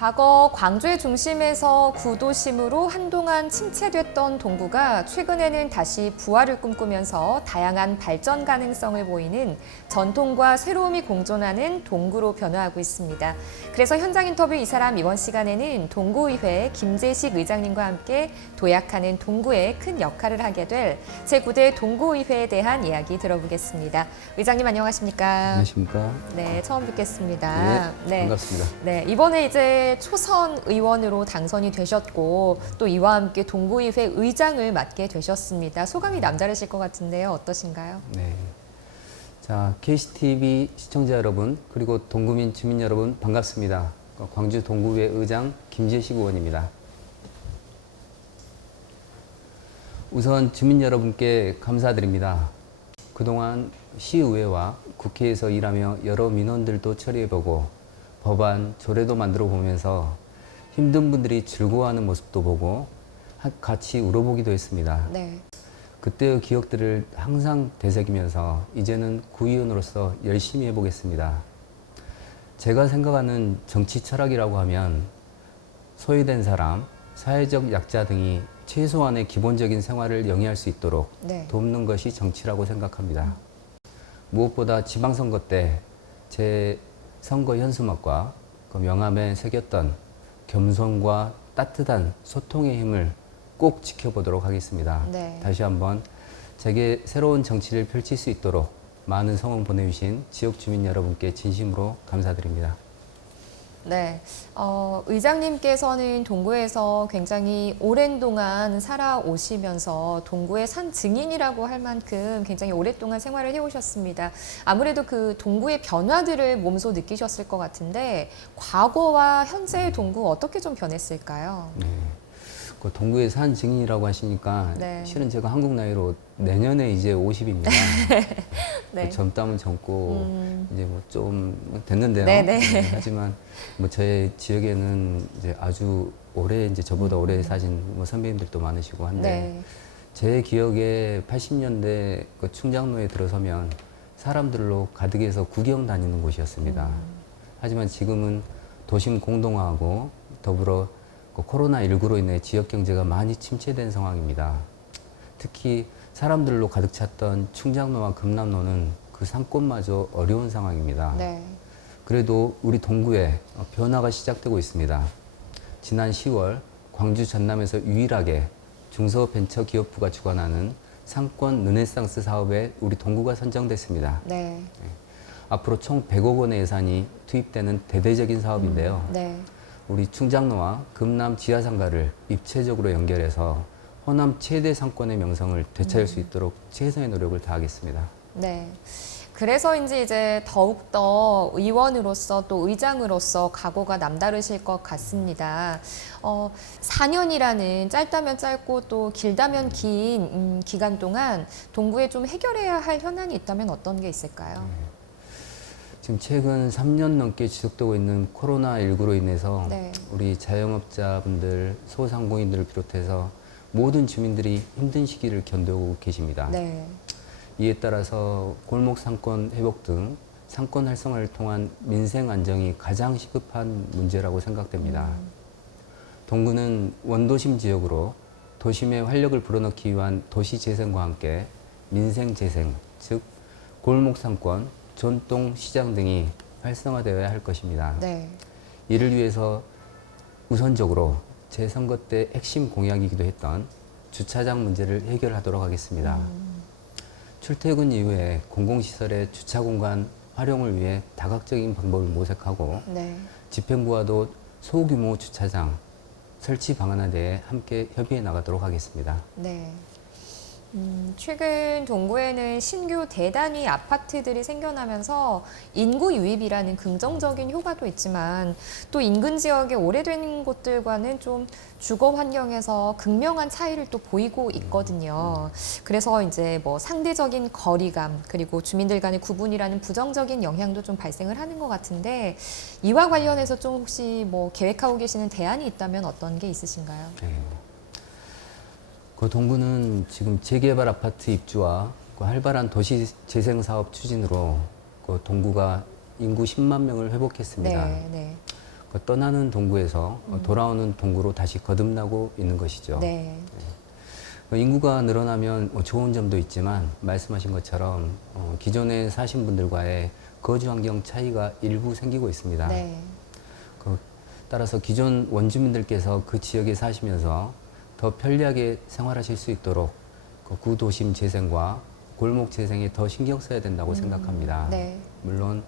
과거 광주의 중심에서 구도심으로 한동안 침체됐던 동구가 최근에는 다시 부활을 꿈꾸면서 다양한 발전 가능성을 보이는 전통과 새로움이 공존하는 동구로 변화하고 있습니다. 그래서 현장 인터뷰 이 사람 이번 시간에는 동구의회 김재식 의장님과 함께 도약하는 동구에 큰 역할을 하게 될 제9대 동구의회에 대한 이야기 들어보겠습니다. 의장님 안녕하십니까? 안녕하십니까? 네, 처음 뵙겠습니다. 네, 반갑습니다. 네, 이번에 이제 초선 의원으로 당선이 되셨고 또 이와 함께 동구의회 의장을 맡게 되셨습니다. 소감이 남다르실 것 같은데요. 어떠신가요? 네. 자, KCTV 시청자 여러분, 그리고 동구민 주민 여러분 반갑습니다. 광주 동구의회 의장 김재식 의원입니다. 우선 주민 여러분께 감사드립니다. 그동안 시의회와 국회에서 일하며 여러 민원들도 처리해보고 법안, 조례도 만들어 보면서 힘든 분들이 즐거워하는 모습도 보고 같이 울어보기도 했습니다. 네. 그때의 기억들을 항상 되새기면서 이제는 구의원으로서 열심히 해보겠습니다. 제가 생각하는 정치 철학이라고 하면 소외된 사람, 사회적 약자 등이 최소한의 기본적인 생활을 영위할 수 있도록 돕는 것이 정치라고 생각합니다. 무엇보다 지방선거 때 제 선거 현수막과 그 명함에 새겼던 겸손과 따뜻한 소통의 힘을 꼭 지켜보도록 하겠습니다. 네. 다시 한번 제게 새로운 정치를 펼칠 수 있도록 많은 성원 보내주신 지역 주민 여러분께 진심으로 감사드립니다. 네, 의장님께서는 동구에서 굉장히 오랜 동안 살아오시면서 동구의 산 증인이라고 할 만큼 굉장히 오랫동안 생활을 해오셨습니다. 아무래도 그 동구의 변화들을 몸소 느끼셨을 것 같은데 과거와 현재의 동구 어떻게 좀 변했을까요? 네. 그 동구의 산 증인이라고 하시니까 실은 제가 한국 나이로 내년에 이제 50입니다. 네. 젊다면 젊고 이제 뭐 좀 됐는데요. 하지만 뭐 저의 지역에는 이제 아주 오래 이제 저보다 오래 사신 뭐 선배님들도 많으시고 한데 제 기억에 80년대 그 충장로에 들어서면 사람들로 가득해서 구경 다니는 곳이었습니다. 하지만 지금은 도심 공동화하고 더불어 코로나19로 인해 지역 경제가 많이 침체된 상황입니다. 특히 사람들로 가득 찼던 충장로와 금남로는 그 상권마저 어려운 상황입니다. 그래도 우리 동구에 변화가 시작되고 있습니다. 지난 10월 광주 전남에서 유일하게 중소벤처기업부가 주관하는 상권 르네상스 사업에 우리 동구가 선정됐습니다. 앞으로 총 100억 원의 예산이 투입되는 대대적인 사업인데요. 우리 충장로와 금남 지하상가를 입체적으로 연결해서 호남 최대 상권의 명성을 되찾을 수 있도록 최선의 노력을 다하겠습니다. 네. 그래서인지 이제 더욱더 의원으로서 또 의장으로서 각오가 남다르실 것 같습니다. 4년이라는 짧다면 짧고 또 길다면 긴 기간 동안 동구에 좀 해결해야 할 현안이 있다면 어떤 게 있을까요? 지금 최근 3년 넘게 지속되고 있는 코로나19로 인해서 우리 자영업자분들, 소상공인들을 비롯해서 모든 주민들이 힘든 시기를 견뎌오고 계십니다. 이에 따라서 골목 상권 회복 등 상권 활성화를 통한 민생 안정이 가장 시급한 문제라고 생각됩니다. 동구는 원도심 지역으로 도심의 활력을 불어넣기 위한 도시재생과 함께 민생재생, 즉 골목 상권, 전통 시장 등이 활성화되어야 할 것입니다. 이를 위해서 우선적으로 제 선거 때 핵심 공약이기도 했던 주차장 문제를 해결하도록 하겠습니다. 출퇴근 이후에 공공시설의 주차 공간 활용을 위해 다각적인 방법을 모색하고 집행부와도 소규모 주차장 설치 방안에 대해 함께 협의해 나가도록 하겠습니다. 최근 동구에는 신규 대단위 아파트들이 생겨나면서 인구 유입이라는 긍정적인 효과도 있지만 또 인근 지역의 오래된 곳들과는 좀 주거 환경에서 극명한 차이를 또 보이고 있거든요. 그래서 이제 뭐 상대적인 거리감 그리고 주민들 간의 구분이라는 부정적인 영향도 좀 발생을 하는 것 같은데 이와 관련해서 좀 혹시 뭐 계획하고 계시는 대안이 있다면 어떤 게 있으신가요? 그 동구는 지금 재개발 아파트 입주와 그 활발한 도시 재생 사업 추진으로 그 동구가 인구 10만 명을 회복했습니다. 떠나는 동구에서 돌아오는 동구로 다시 거듭나고 있는 것이죠. 네. 인구가 늘어나면 좋은 점도 있지만 말씀하신 것처럼 기존에 사신 분들과의 거주 환경 차이가 일부 생기고 있습니다. 네. 따라서 기존 원주민들께서 그 지역에 사시면서 더 편리하게 생활하실 수 있도록 구도심 재생과 골목 재생에 더 신경 써야 된다고 생각합니다. 네. 물론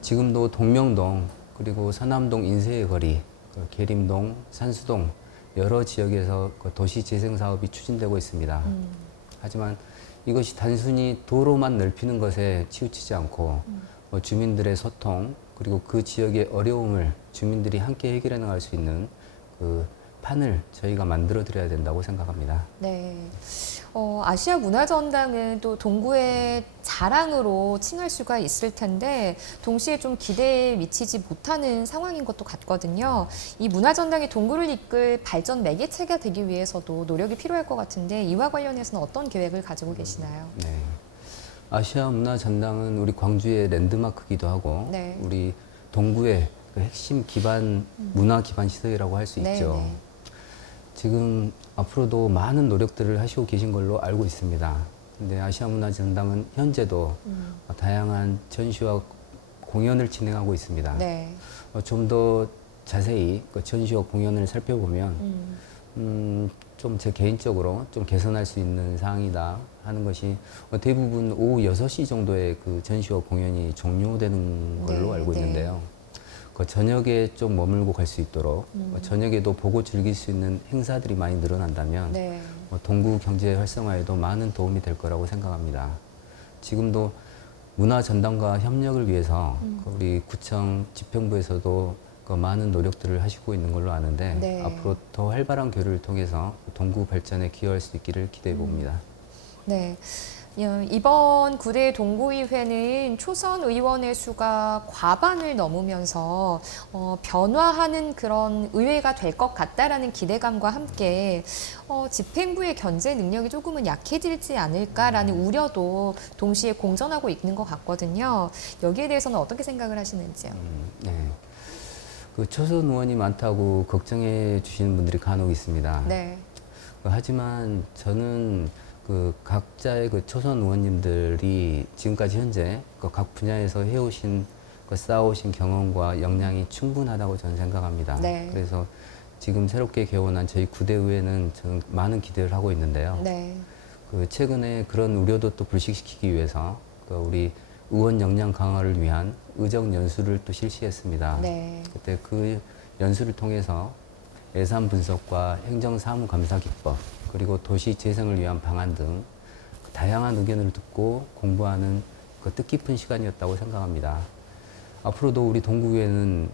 지금도 동명동 그리고 서남동 인쇄의 거리, 계림동, 산수동 여러 지역에서 도시 재생 사업이 추진되고 있습니다. 하지만 이것이 단순히 도로만 넓히는 것에 치우치지 않고 주민들의 소통 그리고 그 지역의 어려움을 주민들이 함께 해결해 나갈 수 있는 그 판을 저희가 만들어 드려야 된다고 생각합니다. 네. 아시아 문화전당은 또 동구의 자랑으로 칭할 수가 있을 텐데 동시에 좀 기대에 미치지 못하는 상황인 것도 같거든요. 이 문화전당이 동구를 이끌 발전 매개체가 되기 위해서도 노력이 필요할 것 같은데 이와 관련해서는 어떤 계획을 가지고 계시나요? 네. 아시아 문화전당은 우리 광주의 랜드마크이기도 하고 네. 우리 동구의 그 핵심 기반 문화 기반 시설이라고 할 수 네, 있죠. 네. 지금 앞으로도 많은 노력들을 하시고 계신 걸로 알고 있습니다. 근데 아시아 문화전당은 현재도 다양한 전시와 공연을 진행하고 있습니다. 네. 좀 더 자세히 그 전시와 공연을 살펴보면 좀 제 개인적으로 좀 개선할 수 있는 사항이다 하는 것이 대부분 오후 6시 정도에 그 전시와 공연이 종료되는 걸로 네, 알고 네. 있는데요. 그 저녁에 좀 머물고 갈 수 있도록 저녁에도 보고 즐길 수 있는 행사들이 많이 늘어난다면 네. 동구 경제 활성화에도 많은 도움이 될 거라고 생각합니다. 지금도 문화전당과 협력을 위해서 우리 구청 집행부에서도 그 많은 노력들을 하시고 있는 걸로 아는데 네. 앞으로 더 활발한 교류를 통해서 동구 발전에 기여할 수 있기를 기대해 봅니다. 네. 이번 9대 동구의회는 초선 의원의 수가 과반을 넘으면서 변화하는 그런 의회가 될 것 같다라는 기대감과 함께 집행부의 견제 능력이 조금은 약해질지 않을까라는 우려도 동시에 공존하고 있는 것 같거든요. 여기에 대해서는 어떻게 생각을 하시는지요? 네. 그 초선 의원이 많다고 걱정해 주시는 분들이 간혹 있습니다. 네. 하지만 저는 그 각자의 그 초선 의원님들이 지금까지 현재 그 각 분야에서 해오신 그 쌓아오신 경험과 역량이 충분하다고 저는 생각합니다. 네. 그래서 지금 새롭게 개원한 저희 9대 의회는 저는 많은 기대를 하고 있는데요. 네. 그 최근에 그런 우려도 또 불식시키기 위해서 그 우리 의원 역량 강화를 위한 의정 연수를 또 실시했습니다. 네. 그때 그 연수를 통해서 예산 분석과 행정사무감사 기법 그리고 도시 재생을 위한 방안 등 다양한 의견을 듣고 공부하는 그 뜻깊은 시간이었다고 생각합니다. 앞으로도 우리 동구의회는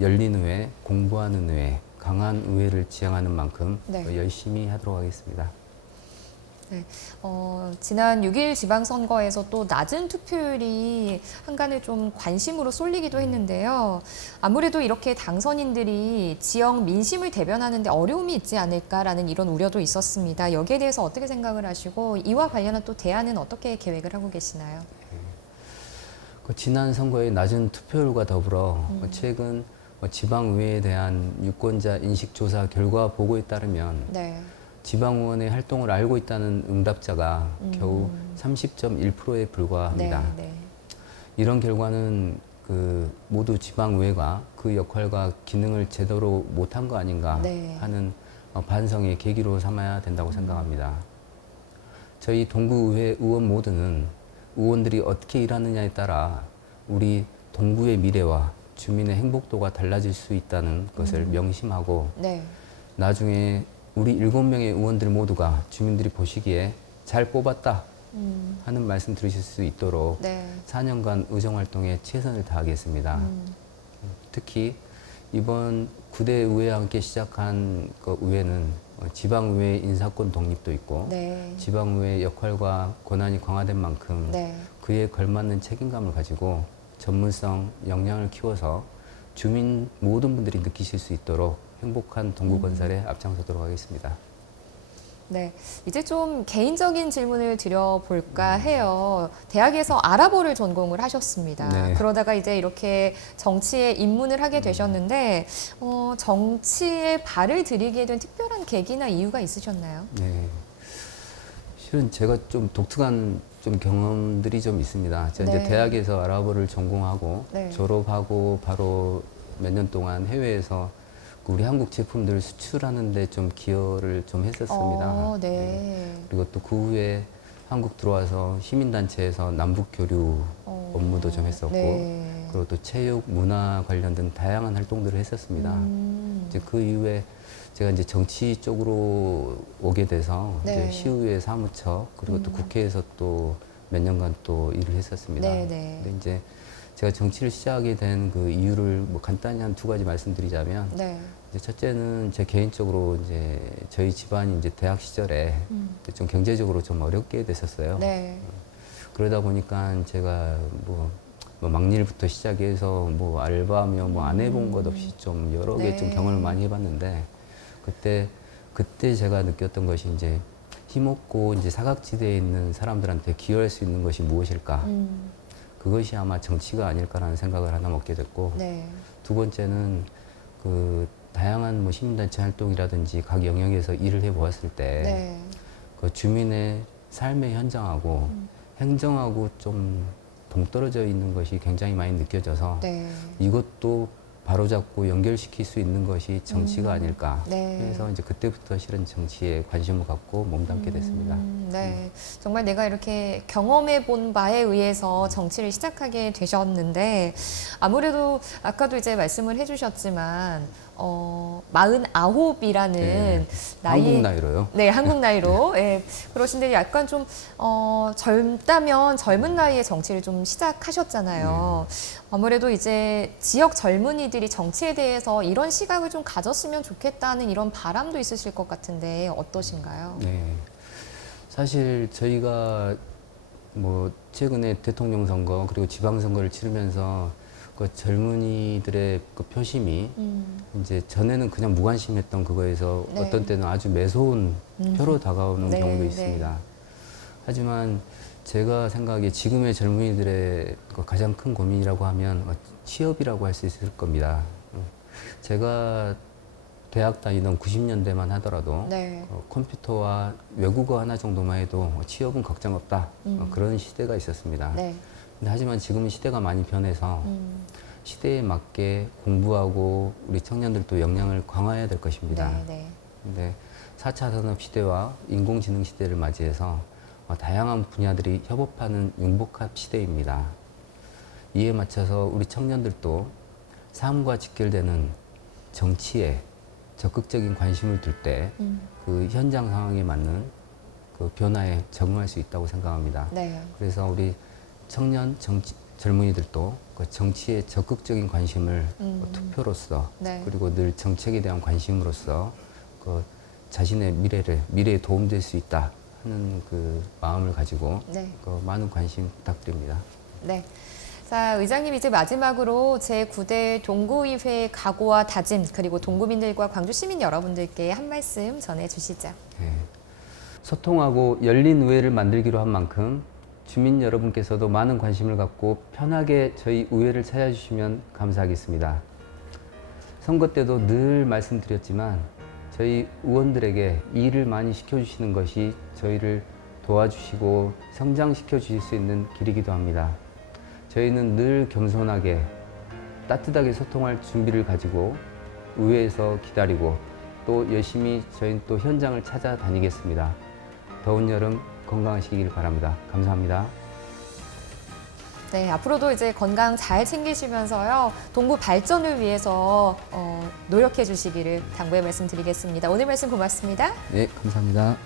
열린 의회, 공부하는 의회, 강한 의회를 지향하는 만큼 네. 열심히 하도록 하겠습니다. 네. 지난 6일 지방선거에서 또 낮은 투표율이 한간을 좀 관심으로 쏠리기도 했는데요. 아무래도 이렇게 당선인들이 지역 민심을 대변하는 데 어려움이 있지 않을까라는 이런 우려도 있었습니다. 여기에 대해서 어떻게 생각을 하시고 이와 관련한 또 대안은 어떻게 계획을 하고 계시나요? 그 지난 선거의 낮은 투표율과 더불어 최근 지방의회에 대한 유권자 인식조사 결과 보고에 따르면 네. 지방의원의 활동을 알고 있다는 응답자가 겨우 30.1%에 불과합니다. 네. 네. 이런 결과는 그 모두 지방의회가 그 역할과 기능을 제대로 못한 거 아닌가 네. 하는 반성의 계기로 삼아야 된다고 생각합니다. 저희 동구의회 의원 모두는 의원들이 어떻게 일하느냐에 따라 우리 동구의 미래와 주민의 행복도가 달라질 수 있다는 것을 명심하고 네. 나중에 우리 7명의 의원들 모두가 주민들이 보시기에 잘 뽑았다 하는 말씀 들으실 수 있도록 네. 4년간 의정활동에 최선을 다하겠습니다. 특히 이번 9대 의회와 함께 시작한 그 의회는 지방의회 인사권 독립도 있고 네. 지방의회 역할과 권한이 강화된 만큼 네. 그에 걸맞는 책임감을 가지고 전문성, 역량을 키워서 주민 모든 분들이 느끼실 수 있도록 행복한 동구 건설에 앞장서도록 하겠습니다. 네, 이제 좀 개인적인 질문을 드려볼까 해요. 대학에서 아랍어를 전공을 하셨습니다. 네. 그러다가 이제 이렇게 정치에 입문을 하게 되셨는데 정치에 발을 들이게 된 특별한 계기나 이유가 있으셨나요? 네. 실은 제가 좀 독특한 좀 경험들이 좀 있습니다. 제가 네. 이제 대학에서 아랍어를 전공하고 네. 졸업하고 바로 몇 년 동안 해외에서 우리 한국 제품들 수출하는데 좀 기여를 좀 했었습니다. 네. 그리고 또 그 후에 한국 들어와서 시민단체에서 남북 교류 업무도 좀 했었고, 네. 그리고 또 체육, 문화 관련된 다양한 활동들을 했었습니다. 이제 그 이후에 제가 이제 정치 쪽으로 오게 돼서 네. 이제 시의회 사무처 그리고 또 국회에서 또 몇 년간 또 일을 했었습니다. 네. 근데 이제 제가 정치를 시작하게 된 그 이유를 뭐 간단히 한 두 가지 말씀드리자면, 네. 이제 첫째는 제 개인적으로 이제 저희 집안이 이제 대학 시절에 좀 경제적으로 좀 어렵게 됐었어요. 네. 그러다 보니까 제가 뭐 막일부터 시작해서 뭐 알바며 뭐 안 해본 것 없이 좀 여러 개 좀 네. 경험을 많이 해봤는데, 그때 제가 느꼈던 것이 이제 힘없고 이제 사각지대에 있는 사람들한테 기여할 수 있는 것이 무엇일까? 그것이 아마 정치가 아닐까라는 생각을 하나 먹게 됐고, 네. 두 번째는 그 다양한 뭐 시민단체 활동이라든지 각 영역에서 일을 해보았을 때, 네. 그 주민의 삶의 현장하고 행정하고 좀 동떨어져 있는 것이 굉장히 많이 느껴져서 네. 이것도 바로잡고 연결시킬 수 있는 것이 정치가 아닐까. 네. 그래서 이제 그때부터 실은 정치에 관심을 갖고 몸담게 됐습니다. 네. 정말 내가 이렇게 경험해 본 바에 의해서 정치를 시작하게 되셨는데, 아무래도 아까도 이제 말씀을 해주셨지만, 49이라는 네. 나이. 한국 나이로요? 네, 한국 나이로. 예. 그러신데 약간 좀, 젊다면 젊은 나이에 정치를 좀 시작하셨잖아요. 아무래도 이제 지역 젊은이들이 정치에 대해서 이런 시각을 좀 가졌으면 좋겠다는 이런 바람도 있으실 것 같은데 어떠신가요? 네. 사실 저희가 뭐 최근에 대통령 선거 그리고 지방선거를 치르면서 그 젊은이들의 그 표심이 이제 전에는 그냥 무관심했던 그거에서 네. 어떤 때는 아주 매서운 표로 다가오는 네, 경우도 네. 있습니다. 하지만 제가 생각하기에 지금의 젊은이들의 그 가장 큰 고민이라고 하면 취업이라고 할 수 있을 겁니다. 제가 대학 다니던 90년대만 하더라도 네. 컴퓨터와 외국어 하나 정도만 해도 취업은 걱정 없다. 그런 시대가 있었습니다. 네. 근데 하지만 지금은 시대가 많이 변해서 시대에 맞게 공부하고 우리 청년들도 역량을 강화해야 될 것입니다. 네. 근데 4차 산업 시대와 인공지능 시대를 맞이해서 다양한 분야들이 협업하는 융복합 시대입니다. 이에 맞춰서 우리 청년들도 삶과 직결되는 정치에 적극적인 관심을 둘 때 그 현장 상황에 맞는 그 변화에 적응할 수 있다고 생각합니다. 네. 그래서 우리 청년 젊은이들도 그 정치에 적극적인 관심을 투표로서 네. 그리고 늘 정책에 대한 관심으로서 그 자신의 미래에 도움될 수 있다 하는 그 마음을 가지고 네. 그 많은 관심 부탁드립니다. 네. 자, 의장님 이제 마지막으로 제9대 동구의회의 각오와 다짐, 그리고 동구민들과 광주 시민 여러분들께 한 말씀 전해주시죠. 네. 소통하고 열린 의회를 만들기로 한 만큼 주민 여러분께서도 많은 관심을 갖고 편하게 저희 의회를 찾아주시면 감사하겠습니다. 선거 때도 늘 말씀드렸지만 저희 의원들에게 일을 많이 시켜주시는 것이 저희를 도와주시고 성장시켜 주실 수 있는 길이기도 합니다. 저희는 늘 겸손하게 따뜻하게 소통할 준비를 가지고 의회에서 기다리고 또 열심히 저희는 또 현장을 찾아다니겠습니다. 더운 여름 건강하시길 바랍니다. 감사합니다. 네, 앞으로도 이제 건강 잘 챙기시면서요, 동구 발전을 위해서 노력해 주시기를 당부의 말씀드리겠습니다. 오늘 말씀 고맙습니다. 네, 감사합니다.